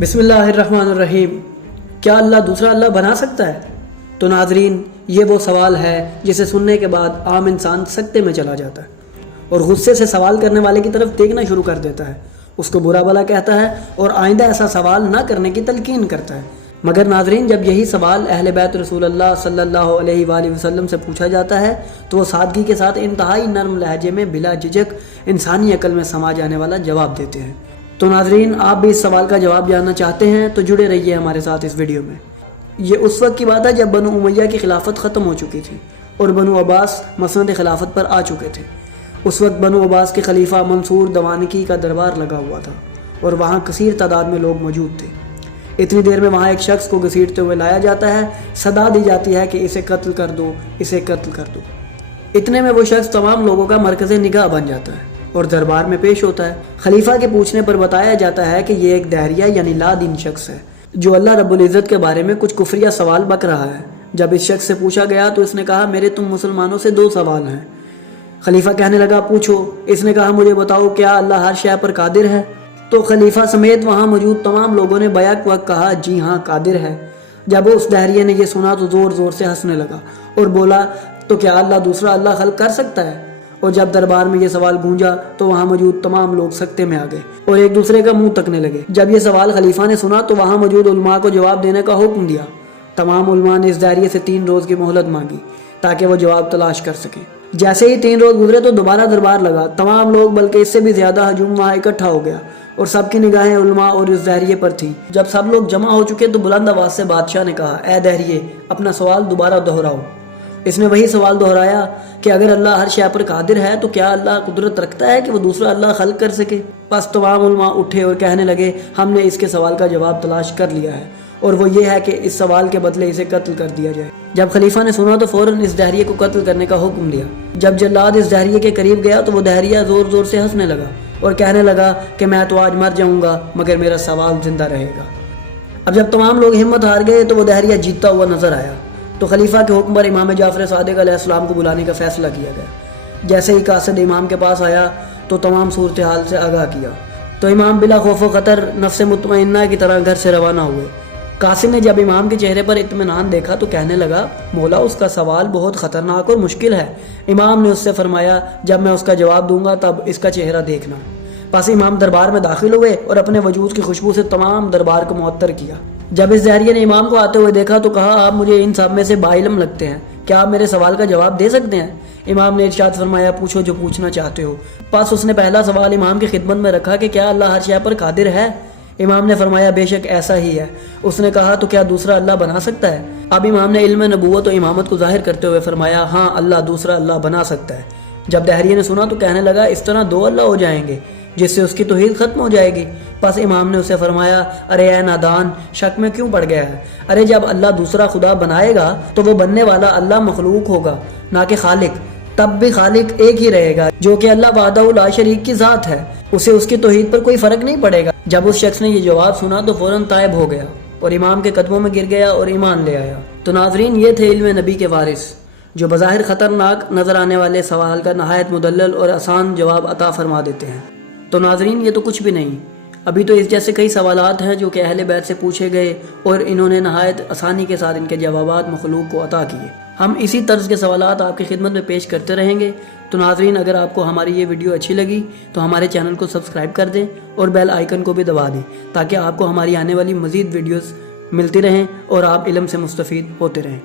بسم اللہ الرحمن الرحیم۔ کیا اللہ دوسرا اللہ بنا سکتا ہے؟ تو ناظرین، یہ وہ سوال ہے جسے سننے کے بعد عام انسان سکتے میں چلا جاتا ہے اور غصے سے سوال کرنے والے کی طرف دیکھنا شروع کر دیتا ہے، اس کو برا بھلا کہتا ہے اور آئندہ ایسا سوال نہ کرنے کی تلقین کرتا ہے۔ مگر ناظرین، جب یہی سوال اہل بیت رسول اللہ صلی اللہ علیہ وآلہ وسلم سے پوچھا جاتا ہے تو وہ سادگی کے ساتھ انتہائی نرم لہجے میں بلا جھجک انسانی عقل میں سما جانے والا جواب دیتے ہیں۔ تو ناظرین، آپ بھی اس سوال کا جواب جاننا چاہتے ہیں تو جڑے رہیے ہمارے ساتھ اس ویڈیو میں۔ یہ اس وقت کی بات ہے جب بنو امیہ کی خلافت ختم ہو چکی تھی اور بنو عباس مسند خلافت پر آ چکے تھے۔ اس وقت بنو عباس کے خلیفہ منصور دوانکی کا دربار لگا ہوا تھا اور وہاں کثیر تعداد میں لوگ موجود تھے۔ اتنی دیر میں وہاں ایک شخص کو گھسیٹتے ہوئے لایا جاتا ہے، صدا دی جاتی ہے کہ اسے قتل کر دو، اسے قتل کر دو۔ اتنے میں وہ شخص تمام لوگوں کا مرکز نگاہ بن جاتا ہے اور دربار میں پیش ہوتا ہے۔ خلیفہ کے پوچھنے پر بتایا جاتا ہے کہ یہ ایک دہریہ یعنی لا دین شخص ہے جو اللہ رب العزت کے بارے میں کچھ کفریہ سوال بک رہا ہے۔ جب اس شخص سے پوچھا گیا تو اس نے کہا، میرے تم مسلمانوں سے 2 سوال ہیں۔ خلیفہ کہنے لگا، پوچھو۔ اس نے کہا، مجھے بتاؤ کیا اللہ ہر شے پر قادر ہے؟ تو خلیفہ سمیت وہاں موجود تمام لوگوں نے بیک وقت کہا، جی ہاں قادر ہے۔ جب اس دہریے نے یہ سنا تو زور زور سے ہنسنے لگا اور بولا، تو کیا اللہ دوسرا اللہ خلق کر سکتا ہے؟ اور جب دربار میں یہ سوال گونجا تو وہاں موجود تمام لوگ سکتے میں آ گئے اور ایک دوسرے کا منہ تکنے لگے۔ جب یہ سوال خلیفہ نے سنا تو وہاں موجود علماء کو جواب دینے کا حکم دیا۔ تمام علماء نے اس دہریے سے 3 روز کی مہلت مانگی تاکہ وہ جواب تلاش کر سکیں۔ جیسے ہی 3 روز گزرے تو دوبارہ دربار لگا۔ تمام لوگ بلکہ اس سے بھی زیادہ ہجوم وہاں اکٹھا ہو گیا اور سب کی نگاہیں علماء اور اس دہریے پر تھیں۔ جب سب لوگ جمع ہو چکے تو بلند آواز سے بادشاہ نے کہا، اے دہریے، اپنا سوال دوبارہ دہراؤ۔ اس نے وہی سوال دہرایا کہ اگر اللہ ہر شے پر قادر ہے تو کیا اللہ قدرت رکھتا ہے کہ وہ دوسرا اللہ خلق کر سکے؟ پس تمام علماء اٹھے اور کہنے لگے، ہم نے اس کے سوال کا جواب تلاش کر لیا ہے اور وہ یہ ہے کہ اس سوال کے بدلے اسے قتل کر دیا جائے۔ جب خلیفہ نے سنا تو فوراً اس دہریے کو قتل کرنے کا حکم دیا۔ جب جلاد اس دہریے کے قریب گیا تو وہ دہریہ زور زور سے ہنسنے لگا اور کہنے لگا کہ میں تو آج مر جاؤں گا مگر میرا سوال زندہ رہے گا۔ اب جب تمام لوگ ہمت ہار گئے تو وہ دہریہ جیتتا ہوا نظر آیا تو خلیفہ کے حکم پر امام جعفر صادق علیہ السلام کو بلانے کا فیصلہ کیا گیا۔ جیسے ہی قاصد امام کے پاس آیا تو تمام صورتحال سے آگاہ کیا تو امام بلا خوف و خطر نفس مطمئنہ کی طرح گھر سے روانہ ہوئے۔ قاصد نے جب امام کے چہرے پر اطمینان دیکھا تو کہنے لگا، مولا اس کا سوال بہت خطرناک اور مشکل ہے۔ امام نے اس سے فرمایا، جب میں اس کا جواب دوں گا تب اس کا چہرہ دیکھنا۔ پس امام دربار میں داخل ہوئے اور اپنے وجود کی خوشبو سے تمام دربار کو معطر کیا۔ جب اس دہریے نے امام کو آتے ہوئے دیکھا تو کہا، آپ مجھے ان سب میں سے باعلم لگتے ہیں، کیا آپ میرے سوال کا جواب دے سکتے ہیں؟ امام نے ارشاد فرمایا، پوچھو جو پوچھنا چاہتے ہو۔ پس اس نے پہلا سوال امام کی خدمت میں رکھا کہ کیا اللہ ہر شے پر قادر ہے؟ امام نے فرمایا، بے شک ایسا ہی ہے۔ اس نے کہا، تو کیا دوسرا اللہ بنا سکتا ہے؟ اب امام نے علم نبوت و امامت کو ظاہر کرتے ہوئے فرمایا، ہاں اللہ دوسرا اللہ بنا سکتا ہے۔ جب دہریے نے سنا تو کہنے لگا، اس طرح 2 اللہ ہو جائیں گے جس سے اس کی توحید ختم ہو جائے گی۔ پس امام نے اسے فرمایا، ارے اے نادان، شک میں کیوں پڑ گیا ہے؟ ارے جب اللہ دوسرا خدا بنائے گا تو وہ بننے والا اللہ مخلوق ہوگا نہ کہ خالق، تب بھی خالق ایک ہی رہے گا جو کہ اللہ وحدہ لا شریک کی ذات ہے، اسے اس کی توحید پر کوئی فرق نہیں پڑے گا۔ جب اس شخص نے یہ جواب سنا تو فوراً تائب ہو گیا اور امام کے قدموں میں گر گیا اور ایمان لے آیا۔ تو ناظرین، یہ تھے علم نبی کے وارث جو بظاہر خطرناک نظر آنے والے سوال کا نہایت مدلل اور آسان جواب عطا فرما دیتے ہیں۔ تو ناظرین، یہ تو کچھ بھی نہیں، ابھی تو اس جیسے کئی سوالات ہیں جو کہ اہل بیت سے پوچھے گئے اور انہوں نے نہایت آسانی کے ساتھ ان کے جوابات مخلوق کو عطا کیے۔ ہم اسی طرز کے سوالات آپ کی خدمت میں پیش کرتے رہیں گے۔ تو ناظرین، اگر آپ کو ہماری یہ ویڈیو اچھی لگی تو ہمارے چینل کو سبسکرائب کر دیں اور بیل آئیکن کو بھی دبا دیں تاکہ آپ کو ہماری آنے والی مزید ویڈیوز ملتی رہیں اور آپ علم سے مستفید ہوتے رہیں۔